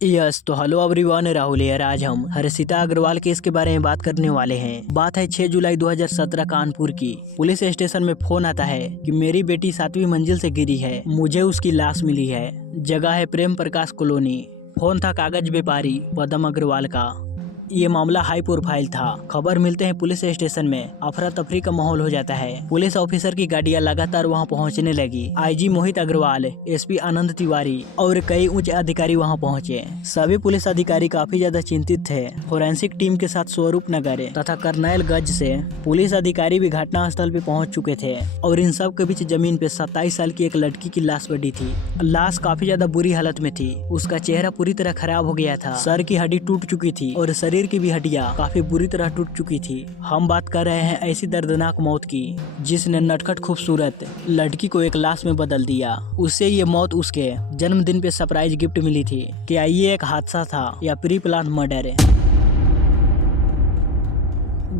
Yes तो hello everyone, Rahul यार। आज हम हर्षिता अग्रवाल केस के बारे में बात करने वाले हैं। बात है 6 जुलाई 2017 कानपुर की। पुलिस स्टेशन में फोन आता है कि मेरी बेटी 7वीं मंजिल से गिरी है, मुझे उसकी लाश मिली है। जगह है प्रेम प्रकाश कॉलोनी। फोन था कागज व्यापारी पदम अग्रवाल का। ये मामला हाई प्रोफाइल था। खबर मिलते हैं पुलिस स्टेशन में अफरा तफरी का माहौल हो जाता है। पुलिस ऑफिसर की गाड़ियां लगातार वहां पहुंचने लगी। आईजी मोहित अग्रवाल, एसपी आनंद तिवारी और कई उच्च अधिकारी वहां पहुंचे। सभी पुलिस अधिकारी काफी ज्यादा चिंतित थे। फोरेंसिक टीम के साथ स्वरूप नगर तथा करनैल गंज से पुलिस अधिकारी भी घटना स्थल पे पहुंच चुके थे और इन सब के बीच जमीन पे 27 साल की एक लड़की की लाश पड़ी थी। लाश काफी ज्यादा बुरी हालत में थी। उसका चेहरा पूरी तरह खराब हो गया था। सर की हड्डी टूट चुकी थी और शरीर की भी हड्डियां काफी बुरी तरह टूट चुकी थी। हम बात कर रहे हैं ऐसी दर्दनाक मौत की जिसने नटखट खूबसूरत लड़की को एक लाश में बदल दिया। उससे ये मौत उसके जन्मदिन पे सरप्राइज गिफ्ट मिली थी। क्या ये एक हादसा था या प्री प्लान मर्डर?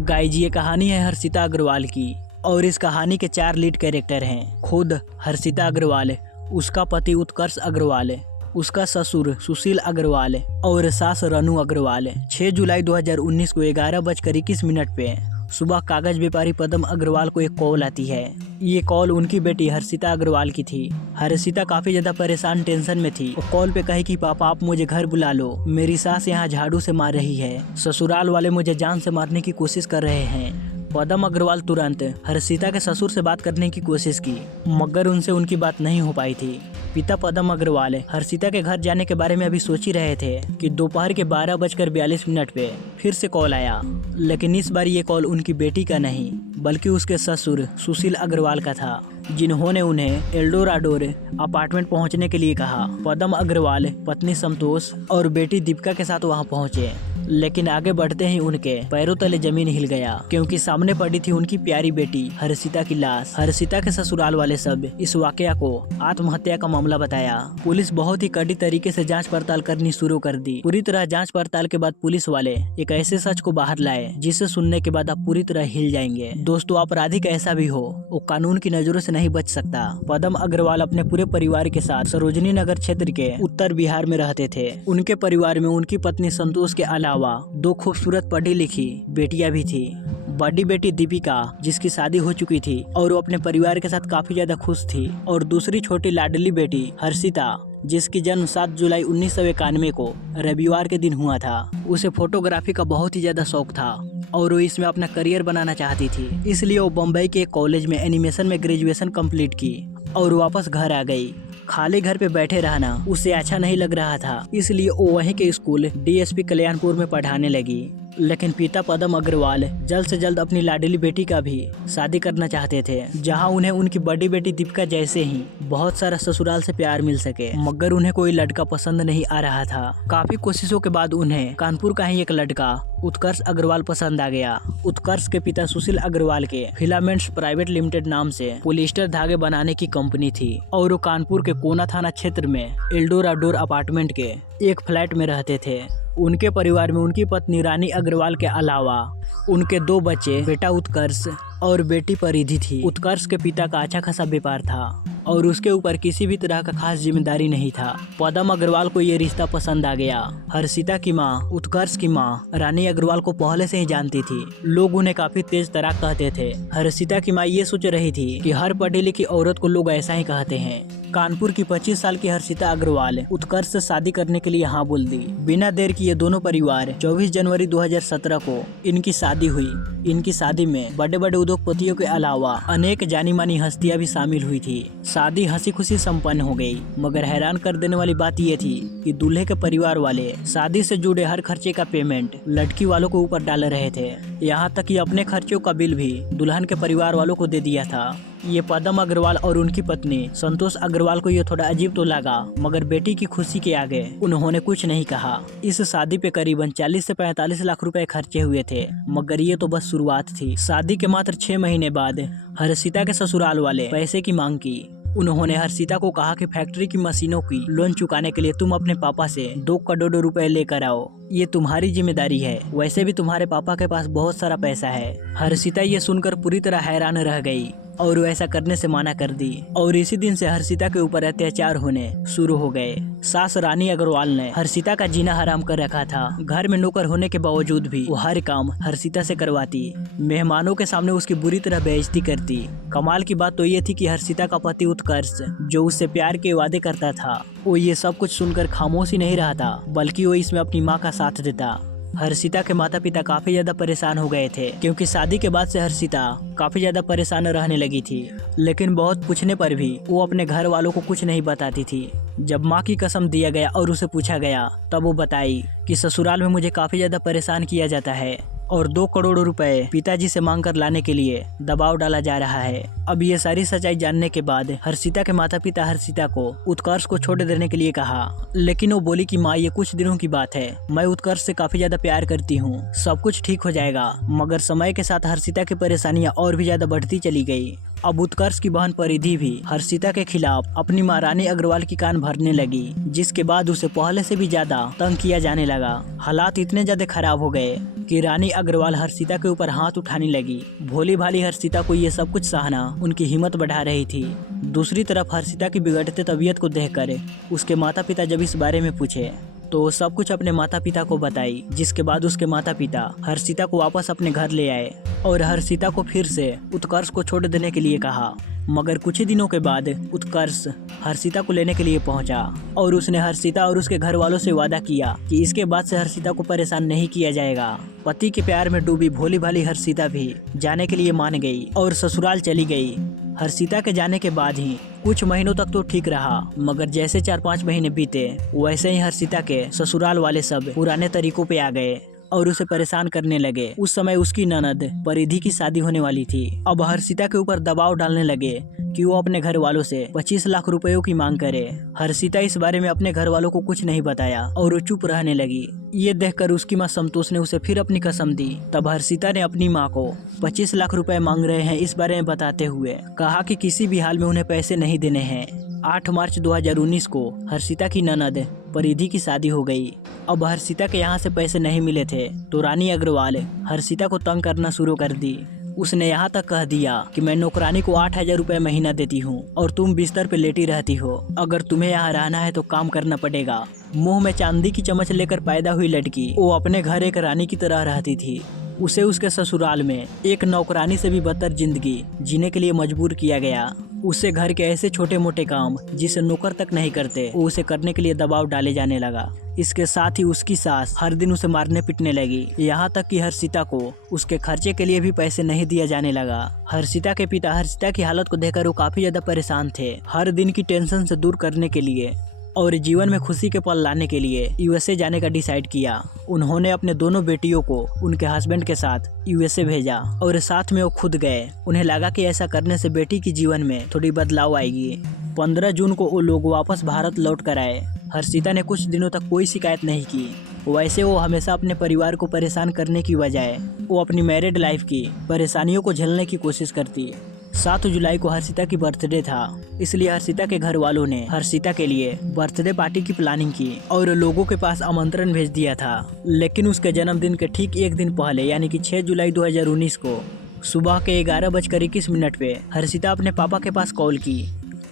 गाइज, ये कहानी है हर्षिता अग्रवाल की और इस कहानी के 4 लीड कैरेक्टर हैं। खुद हर्षिता अग्रवाल, उसका पति उत्कर्ष अग्रवाल, उसका ससुर सुशील अग्रवाल और सास रनु अग्रवाल। 6 जुलाई 2019 को 11:21 पे सुबह कागज व्यापारी पदम अग्रवाल को एक कॉल आती है। ये कॉल उनकी बेटी हर्षिता अग्रवाल की थी। हर्षिता काफी ज्यादा परेशान टेंशन में थी। वो कॉल पे कही कि पापा आप मुझे घर बुला लो, मेरी सास यहाँ झाड़ू से मार रही है, ससुराल वाले मुझे जान से मारने की कोशिश कर रहे हैं। पदम अग्रवाल तुरंत हर्षिता के ससुर से बात करने की कोशिश की मगर उनसे उनकी बात नहीं हो पाई थी। पिता पदम अग्रवाल हर्षिता के घर जाने के बारे में अभी सोच ही रहे थे कि दोपहर के 12:42 पे फिर से कॉल आया। लेकिन इस बार ये कॉल उनकी बेटी का नहीं बल्कि उसके ससुर सुशील अग्रवाल का था, जिन्होंने उन्हें एल्डोराडोर अपार्टमेंट पहुंचने के लिए कहा। पदम अग्रवाल पत्नी संतोष और बेटी दीपिका के साथ वहां पहुंचे, लेकिन आगे बढ़ते ही उनके पैरों तले जमीन हिल गया क्योंकि सामने पड़ी थी उनकी प्यारी बेटी हर्षिता की लाश। हर्षिता के ससुराल वाले सब इस वाकया को आत्महत्या का मामला बताया। पुलिस बहुत ही कड़ी तरीके से जांच पड़ताल करनी शुरू कर दी। पूरी तरह जांच पड़ताल के बाद पुलिस वाले एक ऐसे सच को बाहर लाए जिसे सुनने के बाद आप पूरी तरह हिल जाएंगे। दोस्तों, आपराधी कैसा भी हो, वो कानून की नजरों से नहीं बच सकता। पदम अग्रवाल अपने पूरे परिवार के साथ सरोजनी नगर क्षेत्र के उत्तर बिहार में रहते थे। उनके परिवार में उनकी पत्नी संतोष के अलावा 2 खूबसूरत पढ़ी लिखी बेटियां भी थी। बड़ी बेटी दीपिका, जिसकी शादी हो चुकी थी और वो अपने परिवार के साथ काफी ज्यादा खुश थी, और दूसरी छोटी लाडली बेटी हर्षिता, जिसकी जन्म 7 जुलाई 1991 को रविवार के दिन हुआ था। उसे फोटोग्राफी का बहुत ही ज्यादा शौक था और वो इसमें अपना करियर बनाना चाहती थी। इसलिए वो बम्बई के कॉलेज में एनिमेशन में ग्रेजुएशन कंप्लीट की और वापस घर आ गई। खाली घर पे बैठे रहना उसे अच्छा नहीं लग रहा था, इसलिए वो वहीं के स्कूल डीएसपी कल्याणपुर में पढ़ाने लगी। लेकिन पिता पदम अग्रवाल जल्द से जल्द अपनी लाडली बेटी का भी शादी करना चाहते थे, जहां उन्हें उनकी बड़ी बेटी दीपिका जैसे ही बहुत सारा ससुराल से प्यार मिल सके। मगर उन्हें कोई लड़का पसंद नहीं आ रहा था। काफी कोशिशों के बाद उन्हें कानपुर का ही एक लड़का उत्कर्ष अग्रवाल पसंद आ गया। उत्कर्ष के पिता सुशील अग्रवाल के फिलामेंट्स प्राइवेट लिमिटेड नाम से पॉलिएस्टर धागे बनाने की कंपनी थी और वो कानपुर के कोना थाना क्षेत्र में एल्डोराडोर अपार्टमेंट के एक फ्लैट में रहते थे। उनके परिवार में उनकी पत्नी रानी अग्रवाल के अलावा उनके 2 बच्चे, बेटा उत्कर्ष और बेटी परिधि थी। उत्कर्ष के पिता का अच्छा खासा व्यापार था और उसके ऊपर किसी भी तरह का खास जिम्मेदारी नहीं था। पदम अग्रवाल को ये रिश्ता पसंद आ गया। हर्षिता की माँ, उत्कर्ष की माँ रानी अग्रवाल को पहले से ही जानती थी। लोग उन्हें काफी तेज तराक कहते थे। हर्षिता की माँ ये सोच रही थी कि हर पढ़ी लिखी औरत को लोग ऐसा ही कहते हैं। कानपुर की 25 साल की हर्षिता अग्रवाल उत्कर्ष से शादी करने के लिए हाँ बोल दी। बिना देर किए दोनों परिवार 24 जनवरी 2017 को इनकी शादी हुई। इनकी शादी में बड़े बड़े उद्योगपतियों के अलावा अनेक जानी मानी हस्तियां भी शामिल हुई थी। शादी हंसी खुशी संपन्न हो गई, मगर हैरान कर देने वाली बात यह थी कि दूल्हे के परिवार वाले शादी से जुड़े हर खर्चे का पेमेंट लड़की वालों के ऊपर डाल रहे थे। यहाँ तक कि अपने खर्चों का बिल भी दुल्हन के परिवार वालों को दे दिया था। ये पदम अग्रवाल और उनकी पत्नी संतोष अग्रवाल को ये थोड़ा अजीब तो लगा, मगर बेटी की खुशी के आगे उन्होंने कुछ नहीं कहा। इस शादी पे करीबन 40 से 45 लाख रुपए खर्चे हुए थे, मगर ये तो बस शुरुआत थी। शादी के मात्र 6 महीने बाद हर्षिता के ससुराल वाले पैसे की मांग की। उन्होंने हर्षिता को कहा कि फैक्ट्री की मशीनों की लोन चुकाने के लिए तुम अपने पापा से 2 करोड़ रुपए लेकर आओ, ये तुम्हारी जिम्मेदारी है। वैसे भी तुम्हारे पापा के पास बहुत सारा पैसा है। हर्षिता ये सुनकर पूरी तरह हैरान रह गई। और वो ऐसा करने से मना कर दी और इसी दिन से हर्षिता के ऊपर अत्याचार होने शुरू हो गए। सास रानी अग्रवाल ने हर्षिता का जीना हराम कर रखा था। घर में नौकर होने के बावजूद भी वो हर काम हर्षिता से करवाती, मेहमानों के सामने उसकी बुरी तरह बेइज्जती करती। कमाल की बात तो ये थी कि हर्षिता का पति उत्कर्ष, जो उससे प्यार के वादे करता था, वो ये सब कुछ सुनकर खामोश ही नहीं रहा था, बल्कि वो इसमें अपनी माँ का साथ देता। हर्षिता के माता पिता काफी ज्यादा परेशान हो गए थे, क्योंकि शादी के बाद से हर्षिता काफी ज्यादा परेशान रहने लगी थी। लेकिन बहुत पूछने पर भी वो अपने घर वालों को कुछ नहीं बताती थी। जब माँ की कसम दिया गया और उसे पूछा गया, तब वो बताई कि ससुराल में मुझे काफी ज्यादा परेशान किया जाता है और 2 करोड़ रुपए पिताजी से मांग कर लाने के लिए दबाव डाला जा रहा है। अब ये सारी सच्चाई जानने के बाद हर्षिता के माता पिता हर्षिता को उत्कर्ष को छोड़ देने के लिए कहा, लेकिन वो बोली कि माँ, ये कुछ दिनों की बात है, मैं उत्कर्ष से काफी ज्यादा प्यार करती हूँ, सब कुछ ठीक हो जाएगा। मगर समय के साथ हर्षिता की परेशानियाँ और भी ज्यादा बढ़ती चली गई। अब उत्कर्ष की बहन परिधि भी हर्षिता के खिलाफ अपनी माँ रानी अग्रवाल की कान भरने लगी, जिसके बाद उसे पहले से भी ज्यादा तंग किया जाने लगा। हालात इतने ज्यादा खराब हो गए कि रानी अग्रवाल हर्षिता के ऊपर हाथ उठाने लगी। भोली भाली हर्षिता को ये सब कुछ सहना उनकी हिम्मत बढ़ा रही थी। दूसरी तरफ हर्षिता की बिगड़ते तबीयत को देखकर उसके माता पिता जब इस बारे में पूछे तो वो सब कुछ अपने माता पिता को बताई, जिसके बाद उसके माता पिता हर्षिता को वापस अपने घर ले आए और हर्षिता को फिर से उत्कर्ष को छोड़ देने के लिए कहा। मगर कुछ ही दिनों के बाद उत्कर्ष हर्षिता को लेने के लिए पहुंचा और उसने हर्षिता और उसके घर वालों से वादा किया कि इसके बाद से हर्षिता को परेशान नहीं किया जाएगा। पति के प्यार में डूबी भोली भाली हर्षिता भी जाने के लिए मान गई और ससुराल चली गई। हर्षिता के जाने के बाद ही कुछ महीनों तक तो ठीक रहा, मगर जैसे 4-5 महीने बीते वैसे ही हर्षिता के ससुराल वाले सब पुराने तरीकों पे आ गए और उसे परेशान करने लगे। उस समय उसकी ननद परिधि की शादी होने वाली थी। अब हर्षिता के ऊपर दबाव डालने लगे कि वो अपने घर वालों से 25 लाख रुपयों की मांग करे। हर्षिता इस बारे में अपने घर वालों को कुछ नहीं बताया और वो चुप रहने लगी। ये देखकर उसकी माँ संतोष ने उसे फिर अपनी कसम दी। तब हर्षिता ने अपनी माँ को 25 लाख रुपए मांग रहे हैं इस बारे में बताते हुए कहा कि किसी भी हाल में उन्हें पैसे नहीं देने हैं। 8 मार्च 2019 को हर्षिता की ननद परिधि की शादी हो गई। अब हर्षिता के यहाँ से पैसे नहीं मिले थे तो रानी अग्रवाल हर्षिता को तंग करना शुरू कर दी। उसने यहाँ तक कह दिया कि मैं नौकरानी को 8,000 रुपए महीना देती हूँ और तुम बिस्तर पे लेटी रहती हो। अगर तुम्हें यहाँ रहना है तो काम करना पड़ेगा। मुंह में चांदी की चम्मच लेकर पैदा हुई लड़की वो अपने घर एक रानी की तरह रहती थी। उसे उसके ससुराल में एक नौकरानी से भी बदतर जिंदगी जीने के लिए मजबूर किया गया। उसे घर के ऐसे छोटे मोटे काम जिसे नौकर तक नहीं करते वो उसे करने के लिए दबाव डाले जाने लगा। इसके साथ ही उसकी सास हर दिन उसे मारने पीटने लगी, यहाँ तक कि हर्षिता को उसके खर्चे के लिए भी पैसे नहीं दिया जाने लगा। हर्षिता के पिता हर्षिता की हालत को देखकर वो काफी ज्यादा परेशान थे। हर दिन की टेंशन से दूर करने के लिए और जीवन में खुशी के पल लाने के लिए यूएसए जाने का डिसाइड किया। उन्होंने अपने दोनों बेटियों को उनके हस्बैंड के साथ यूएसए भेजा और साथ में वो खुद गए। उन्हें लगा कि ऐसा करने से बेटी की जीवन में थोड़ी बदलाव आएगी। 15 जून को वो लोग वापस भारत लौट कर आए। हर्षिता ने कुछ दिनों तक कोई शिकायत नहीं की। वैसे वो हमेशा अपने परिवार को परेशान करने की बजाय वो अपनी मैरिड लाइफ की परेशानियों को झेलने की कोशिश करती। 7 जुलाई को हर्षिता की बर्थडे था, इसलिए हर्षिता के घर वालों ने हर्षिता के लिए बर्थडे पार्टी की प्लानिंग की और लोगों के पास आमंत्रण भेज दिया था। लेकिन उसके जन्मदिन के ठीक एक दिन पहले यानी कि 6 जुलाई 2019 को सुबह के 11:21 पे हर्षिता अपने पापा के पास कॉल की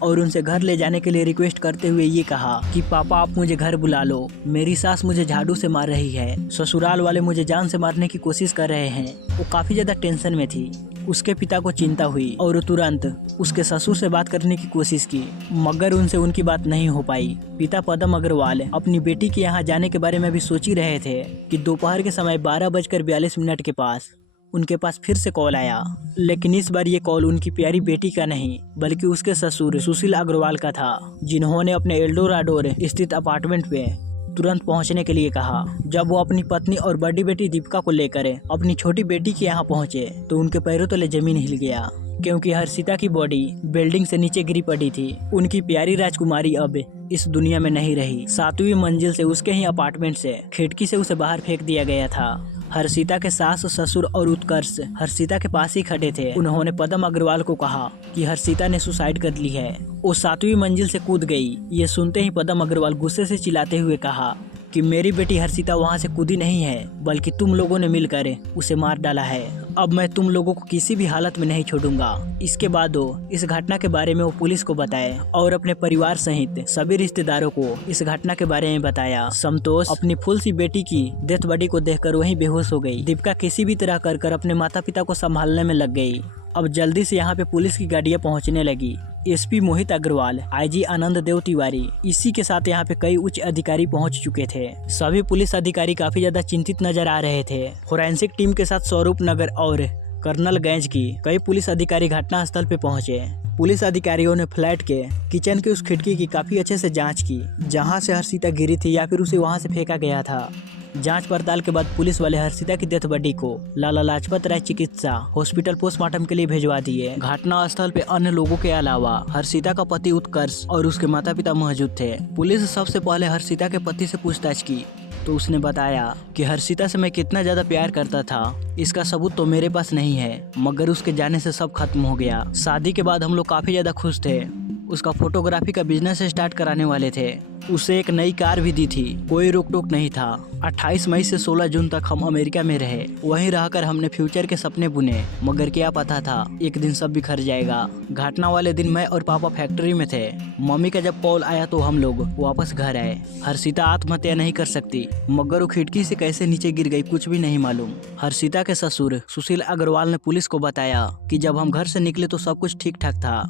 और उनसे घर ले जाने के लिए रिक्वेस्ट करते हुए ये कहा कि पापा आप मुझे घर बुला लो, मेरी सास मुझे झाड़ू से मार रही है, ससुराल वाले मुझे जान से मारने की कोशिश कर रहे हैं। वो काफी ज्यादा टेंशन में थी। उसके पिता को चिंता हुई और तुरंत उसके ससुर से बात करने की कोशिश की, मगर उनसे उनकी बात नहीं हो पाई। पिता पदम अग्रवाल अपनी बेटी के यहाँ जाने के बारे में भी सोच ही रहे थे कि दोपहर के समय 12:42 के पास उनके पास फिर से कॉल आया। लेकिन इस बार ये कॉल उनकी प्यारी बेटी का नहीं बल्कि उसके ससुर सुशील अग्रवाल का था, जिन्होंने अपने एल्डोराडोर स्थित अपार्टमेंट पे तुरंत पहुंचने के लिए कहा। जब वो अपनी पत्नी और बड़ी बेटी दीपिका को लेकर अपनी छोटी बेटी के यहाँ पहुंचे तो उनके पैरों तले जमीन हिल गया, क्योंकि हर्षिता की बॉडी बिल्डिंग से नीचे गिरी पड़ी थी। उनकी प्यारी राजकुमारी अब इस दुनिया में नहीं रही। 7वीं मंजिल से उसके ही अपार्टमेंट से खिड़की से उसे बाहर फेंक दिया गया था। हर्षिता के सास ससुर और उत्कर्ष हर्षिता के पास ही खड़े थे। उन्होंने पदम अग्रवाल को कहा कि हर्षिता ने सुसाइड कर ली है। वो 7वीं मंजिल से कूद गई। ये सुनते ही पदम अग्रवाल गुस्से से चिल्लाते हुए कहा कि मेरी बेटी हर्षिता वहाँ से कूदी नहीं है, बल्कि तुम लोगों ने मिलकर उसे मार डाला है। अब मैं तुम लोगों को किसी भी हालत में नहीं छोड़ूंगा। इसके बाद वो इस घटना के बारे में वो पुलिस को बताए और अपने परिवार सहित सभी रिश्तेदारों को इस घटना के बारे में बताया। संतोष अपनी फूल सी बेटी की डेथ बॉडी को देखकर वहीं बेहोश हो गई। दीपिका किसी भी तरह कर अपने माता पिता को संभालने में लग गई। अब जल्दी से यहाँ पे पुलिस की गाड़ियाँ पहुँचने लगी। एसपी मोहित अग्रवाल, आईजी आनंद देव तिवारी, इसी के साथ यहाँ पे कई उच्च अधिकारी पहुंच चुके थे। सभी पुलिस अधिकारी काफी ज्यादा चिंतित नजर आ रहे थे। फोरेंसिक टीम के साथ स्वरूप नगर और कर्नलगंज की कई पुलिस अधिकारी घटनास्थल पे पहुंचे। पुलिस अधिकारियों ने फ्लैट के किचन की उस खिड़की की काफी अच्छे से जांच की जहां से हर्षिता गिरी थी या फिर उसे वहां से फेंका गया था। जांच पड़ताल के बाद पुलिस वाले हर्षिता की डेथ बॉडी को लाला लाजपत राय चिकित्सा हॉस्पिटल पोस्टमार्टम के लिए भिजवा दिए। घटना स्थल पे अन्य लोगों के अलावा हर्षिता का पति उत्कर्ष और उसके माता पिता मौजूद थे। पुलिस सबसे पहले हर्षिता के पति से पूछताछ की तो उसने बताया कि हर्षिता से मैं कितना ज्यादा प्यार करता था इसका सबूत तो मेरे पास नहीं है, मगर उसके जाने से सब खत्म हो गया। शादी के बाद हम लोग काफी ज्यादा खुश थे। उसका फोटोग्राफी का बिजनेस स्टार्ट कराने वाले थे। उसे एक नई कार भी दी थी, कोई रोक टोक नहीं था। 28 मई से 16 जून तक हम अमेरिका में रहे। वहीं रहकर हमने फ्यूचर के सपने बुने, मगर क्या पता था एक दिन सब बिखर जाएगा। घटना वाले दिन मैं और पापा फैक्ट्री में थे। मम्मी का जब कॉल आया तो हम लोग वापस घर आए। हर्षिता आत्महत्या नहीं कर सकती, मगर वो खिड़की से कैसे नीचे गिर गई कुछ भी नहीं मालूम। हर्षिता के ससुर सुशील अग्रवाल ने पुलिस को बताया कि जब हम घर से निकले तो सब कुछ ठीक ठाक था।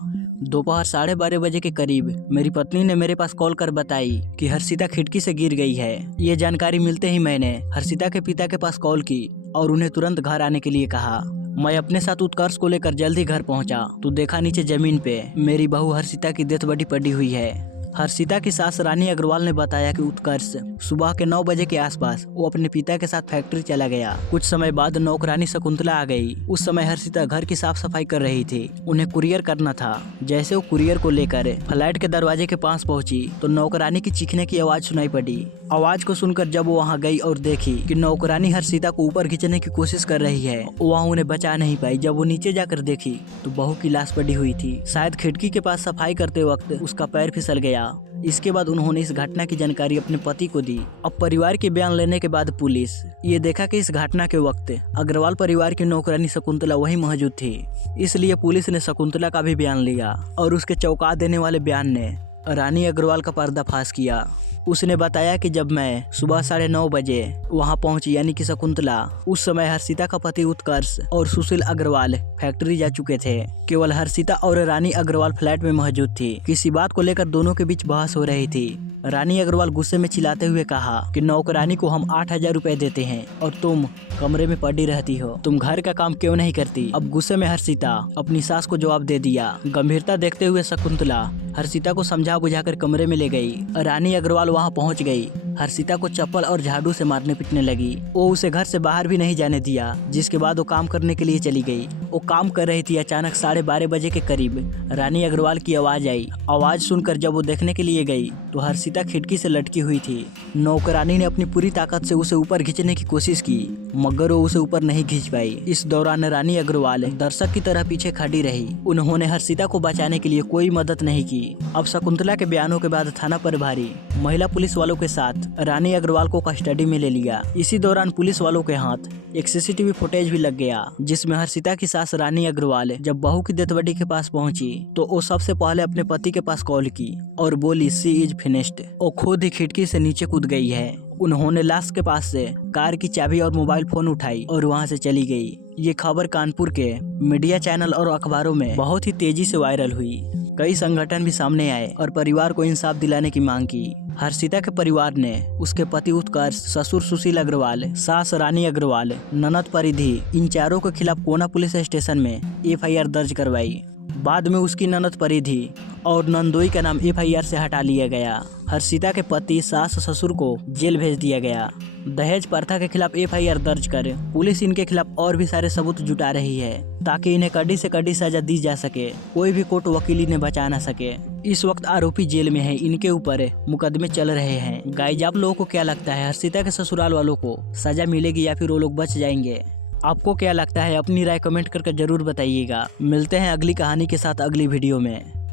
दोपहर 12:30 बजे के करीब मेरी पत्नी ने मेरे पास कॉल कर बताई कि हर्षिता खिड़की से गिर गई है। ये जानकारी मिलते ही मैंने हर्षिता के पिता के पास कॉल की और उन्हें तुरंत घर आने के लिए कहा। मैं अपने साथ उत्कर्ष को लेकर जल्दी घर पहुंचा तो देखा नीचे जमीन पे मेरी बहू हर्षिता की डेथ बॉडी पड़ी हुई है। हर्षिता की सास रानी अग्रवाल ने बताया कि उत्कर्ष सुबह के 9 बजे के आसपास वो अपने पिता के साथ फैक्ट्री चला गया। कुछ समय बाद नौकरानी शकुंतला आ गई। उस समय हर्षिता घर की साफ सफाई कर रही थी। उन्हें कुरियर करना था। जैसे वो कुरियर को लेकर फ्लैट के दरवाजे के पास पहुंची तो नौकरानी की चीखने की आवाज सुनाई पड़ी। आवाज को सुनकर जब वो वहाँ गई और देखी कि नौकरानी हर्षिता को ऊपर खींचने की कोशिश कर रही है, वहाँ उन्हें बचा नहीं पाई। जब वो नीचे जाकर देखी तो बहू की लाश पड़ी हुई थी। शायद खिड़की के पास सफाई करते वक्त उसका पैर फिसल गया। इसके बाद उन्होंने इस घटना की जानकारी अपने पति को दी। अब परिवार के बयान लेने के बाद पुलिस ये देखा कि इस घटना के वक्त अग्रवाल परिवार की नौकरानी शकुंतला वहीं मौजूद थी। इसलिए पुलिस ने शकुंतला का भी बयान लिया और उसके चौंका देने वाले बयान ने रानी अग्रवाल का पर्दाफाश किया। उसने बताया कि जब मैं सुबह 9:30 बजे वहां पहुंची, यानी कि शकुंतला, उस समय हर्षिता का पति उत्कर्ष और सुशील अग्रवाल फैक्ट्री जा चुके थे। केवल हर्षिता और रानी अग्रवाल फ्लैट में मौजूद थी। किसी बात को लेकर दोनों के बीच बहस हो रही थी। रानी अग्रवाल गुस्से में चिल्लाते हुए कहा कि नौकरानी को हम 8,000 रुपए देते हैं और तुम कमरे में पड़ी रहती हो, तुम घर का काम क्यों नहीं करती। अब गुस्से में हर्षिता अपनी सास को जवाब दे दिया। गंभीरता देखते हुए शकुंतला हर्षिता को समझा बुझाकर कमरे में ले गई। रानी अग्रवाल वहां पहुंच गई। हर्षिता को चप्पल और झाड़ू से मारने पीटने लगी। वो उसे घर से बाहर भी नहीं जाने दिया, जिसके बाद वो काम करने के लिए चली गई। वो काम कर रही थी। अचानक 12:30 बजे के करीब रानी अग्रवाल की आवाज आई। आवाज सुनकर जब वो देखने के लिए गई तो हर्षिता खिड़की से लटकी हुई थी। नौकरानी ने अपनी पूरी ताकत से उसे ऊपर खींचने की कोशिश की, मगर वो उसे ऊपर नहीं खींच पाई। इस दौरान रानी अग्रवाल दर्शक की तरह पीछे खड़ी रही। उन्होंने हर्षिता को बचाने के लिए कोई मदद नहीं की। अब शकुंतला के बयानों के बाद थाना प्रभारी महिला पुलिस वालों के साथ रानी अग्रवाल को कस्टडी में ले लिया। इसी दौरान पुलिस वालों के हाथ एक सीसीटीवी फुटेज भी लग गया, जिसमें हर्षिता की सास रानी अग्रवाल जब बहू की डेथ बॉडी के पास पहुंची तो वो सबसे पहले अपने पति के पास कॉल की और बोली शी इज फिनिश्ड। वो खुद ही खिड़की से नीचे कूद गई है। उन्होंने लाश के पास से कार की चाबी और मोबाइल फोन उठाई और वहां से चली गई। ये खबर कानपुर के मीडिया चैनल और अखबारों में बहुत ही तेजी से वायरल हुई। कई संगठन भी सामने आए और परिवार को इंसाफ दिलाने की मांग की। हर्षिता के परिवार ने उसके पति उत्कर्ष, ससुर सुशील अग्रवाल, सास रानी अग्रवाल, ननद परिधि, इन चारों के खिलाफ कोना पुलिस स्टेशन में FIR दर्ज करवाई। बाद में उसकी ननद परिधि और नंदोई का नाम FIR से हटा लिया गया। हर्षिता के पति, सास, ससुर को जेल भेज दिया गया। दहेज प्रथा के खिलाफ FIR दर्ज कर पुलिस इनके खिलाफ और भी सारे सबूत जुटा रही है ताकि इन्हें कड़ी से कड़ी सजा दी जा सके। कोई भी कोर्ट वकील इन्हें बचा ना सके। इस वक्त आरोपी जेल में है, इनके ऊपर मुकदमे चल रहे हैं। गाइज, आप लोगों को क्या लगता है, हर्षिता के ससुराल वालों को सजा मिलेगी या फिर वो लोग बच जाएंगे? आपको क्या लगता है? अपनी राय कमेंट करके जरूर बताइएगा। मिलते हैं अगली कहानी के साथ अगली वीडियो में।